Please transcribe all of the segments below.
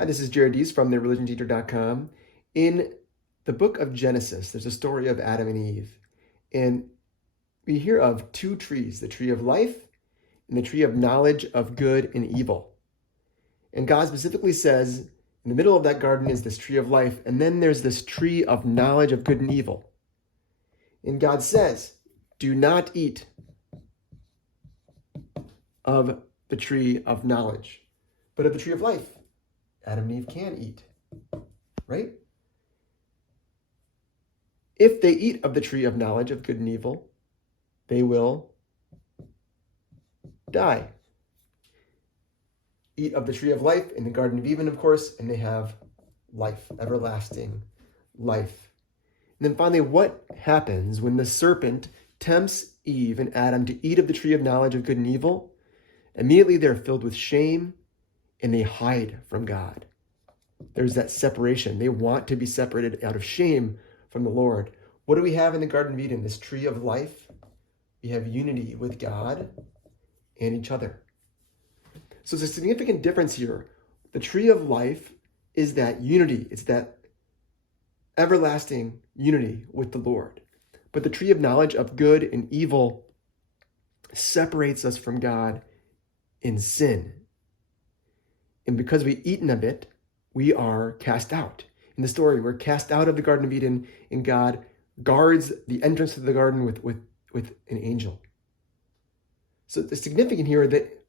Hi, this is Jared Dees from thereligionteacher.com. In the book of Genesis, there's a story of Adam and Eve. And we hear of two trees, the tree of life and the tree of knowledge of good and evil. And God specifically says, in the middle of that garden is this tree of life, and then there's this tree of knowledge of good and evil. And God says, do not eat of the tree of knowledge, but of the tree of life. Adam and Eve can eat, right? If they eat of the tree of knowledge of good and evil, they will die. Eat of the tree of life in the Garden of Eden, of course, and they have life, everlasting life. And then finally, what happens when the serpent tempts Eve and Adam to eat of the tree of knowledge of good and evil? Immediately they're filled with shame and they hide from God. There's that separation. They want to be separated out of shame from the Lord. What do we have in the Garden of Eden? This tree of life. We have unity with God and each other. So there's a significant difference here. The tree of life is that unity. It's that everlasting unity with the Lord. But the tree of knowledge of good and evil separates us from God in sin. And because we've eaten of it, we are cast out. In the story, we're cast out of the Garden of Eden, and God guards the entrance to the garden with an angel. So it's significant here that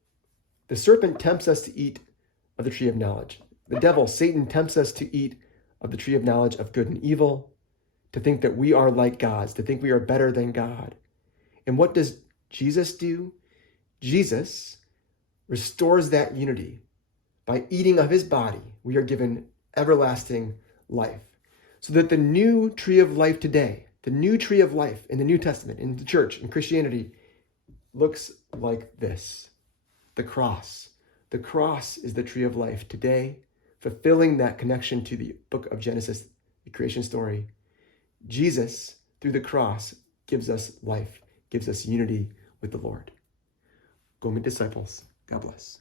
the serpent tempts us to eat of the tree of knowledge. The devil, Satan, tempts us to eat of the tree of knowledge of good and evil, to think that we are like gods, to think we are better than God. And what does Jesus do? Jesus restores that unity. By eating of his body, we are given everlasting life. So that the new tree of life today, the new tree of life in the New Testament, in the church, in Christianity, looks like this: the cross. The cross is the tree of life today, fulfilling that connection to the book of Genesis, the creation story. Jesus, through the cross, gives us life, gives us unity with the Lord. Go make disciples. God bless.